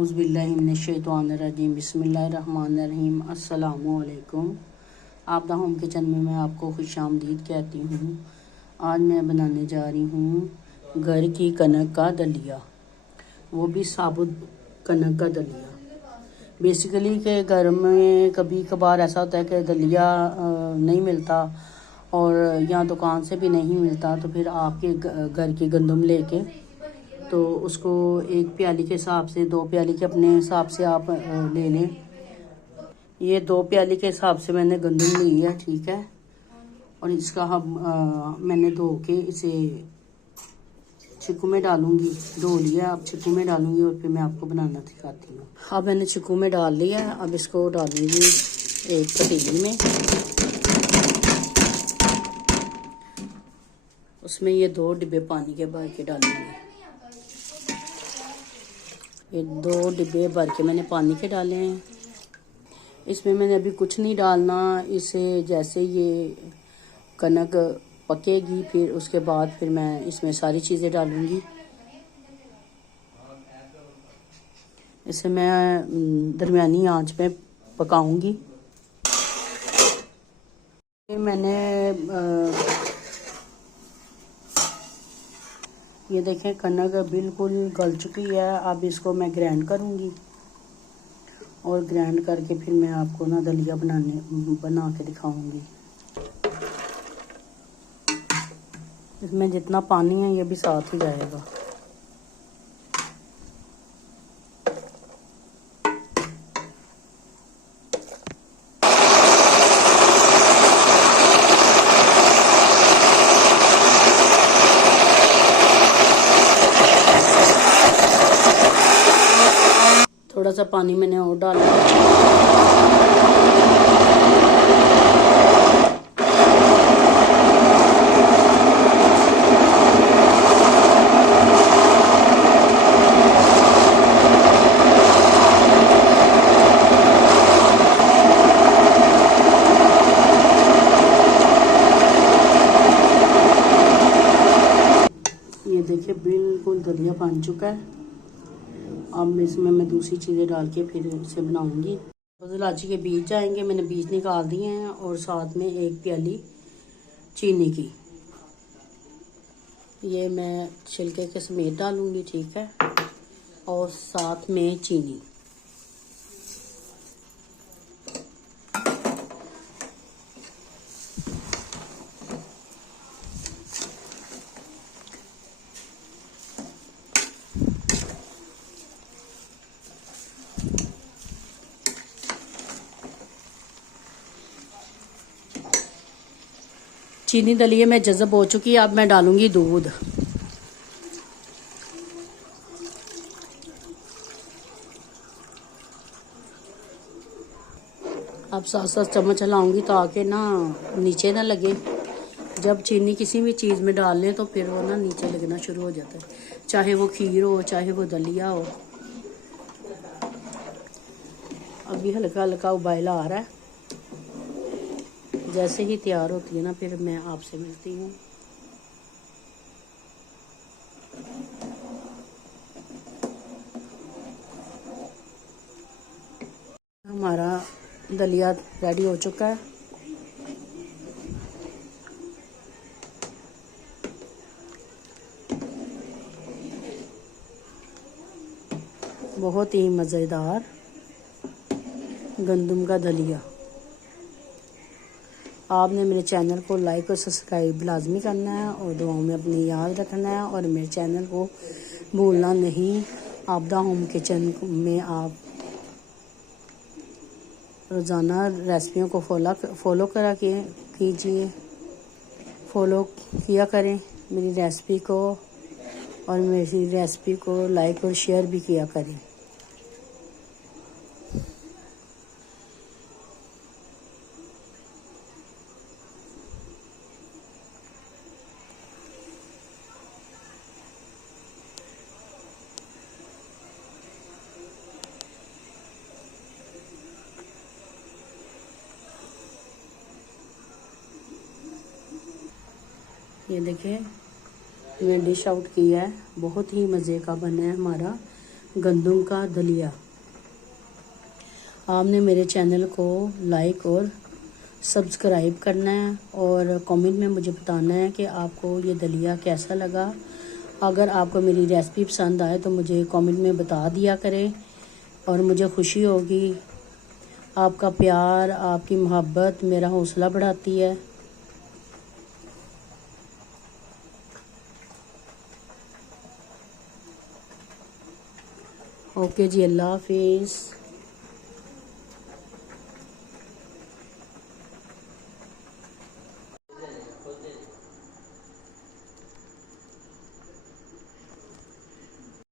औज़ुबिल्लाहिमिनश्शैतानिर्रजीम बिस्मिल्लाहिर्रहमानिर्रहीम अस्सलामुअलैकुम। आप द होम किचन में मैं आपको खुशामदीद कहती हूँ। आज मैं बनाने जा रही हूँ घर की कनक का दलिया, वो भी साबुत कनक का दलिया। बेसिकली के घर में कभी कभार ऐसा होता है कि दलिया नहीं मिलता और या दुकान से भी नहीं मिलता, तो फिर आपके घर की गंदम लेके तो उसको एक प्याली के हिसाब से, 2 प्याली के अपने हिसाब से आप ले लें। ये 2 प्याली के हिसाब से मैंने गंदम ली है, ठीक है। और इसका मैंने धो के इसे चिक्कू में डालूंगी। धो लिया, अब चिक्कू में डालूंगी और फिर मैं आपको बनाना सिखाती हूँ। अब मैंने चिक्कू में डाल लिया है। अब इसको डालूंगी एक पतीली में। उसमें ये 2 डिब्बे पानी के भर के डालूंगी। ये 2 डिब्बे भर के मैंने पानी के डाले हैं। इसमें मैंने अभी कुछ नहीं डालना। इसे जैसे ये कनक पकेगी फिर उसके बाद फिर मैं इसमें सारी चीज़ें डालूंगी। इसे मैं दरमियानी आंच पे पकाऊंगी। मैंने ये देखें कनक बिल्कुल गल चुकी है। अब इसको मैं ग्राइंड करूँगी और ग्राइंड करके फिर मैं आपको ना दलिया बना के दिखाऊँगी। इसमें जितना पानी है ये भी साथ ही जाएगा। थोड़ा सा पानी मैंने और डाला। ये देखिए बिल्कुल दलिया बन चुका है। अब इसमें मैं दूसरी चीज़ें डाल के फिर इसे बनाऊंगी। इलायची के बीज जाएंगे, मैंने बीज निकाल दिए हैं। और साथ में 1 प्याली चीनी की, ये मैं छिलके के समेत डालूंगी, ठीक है। और साथ में चीनी। चीनी दलिए में जज़ब हो चुकी है। अब मैं डालूंगी दूध। अब साथ साथ चम्मच हिलाऊंगी ताकि ना नीचे ना लगे। जब चीनी किसी भी चीज़ में डाल लें तो फिर वो ना नीचे लगना शुरू हो जाता है, चाहे वो खीर हो चाहे वो दलिया हो। अभी हल्का हल्का उबाल आ रहा है। जैसे ही तैयार होती है ना फिर मैं आपसे मिलती हूँ। हमारा दलिया रेडी हो चुका है। बहुत ही मज़ेदार गंदम का दलिया। आपने मेरे चैनल को लाइक और सब्सक्राइब लाजमी करना है और दुआओं में अपनी याद रखना है। और मेरे चैनल को भूलना नहीं। आप द होम किचन में आप रोज़ाना रेसिपियों को फॉलो करा कीजिए, फॉलो किया करें मेरी रेसिपी को। और मेरी रेसिपी को लाइक और शेयर भी किया करें। ये देखें मैं डिश आउट किया है। बहुत ही मज़े का बना है हमारा गंदम का दलिया। आपने मेरे चैनल को लाइक और सब्सक्राइब करना है और कमेंट में मुझे बताना है कि आपको ये दलिया कैसा लगा। अगर आपको मेरी रेसिपी पसंद आए तो मुझे कमेंट में बता दिया करें और मुझे खुशी होगी। आपका प्यार, आपकी मोहब्बत मेरा हौसला बढ़ाती है। ओके जी, अल्लाह हाफिज़।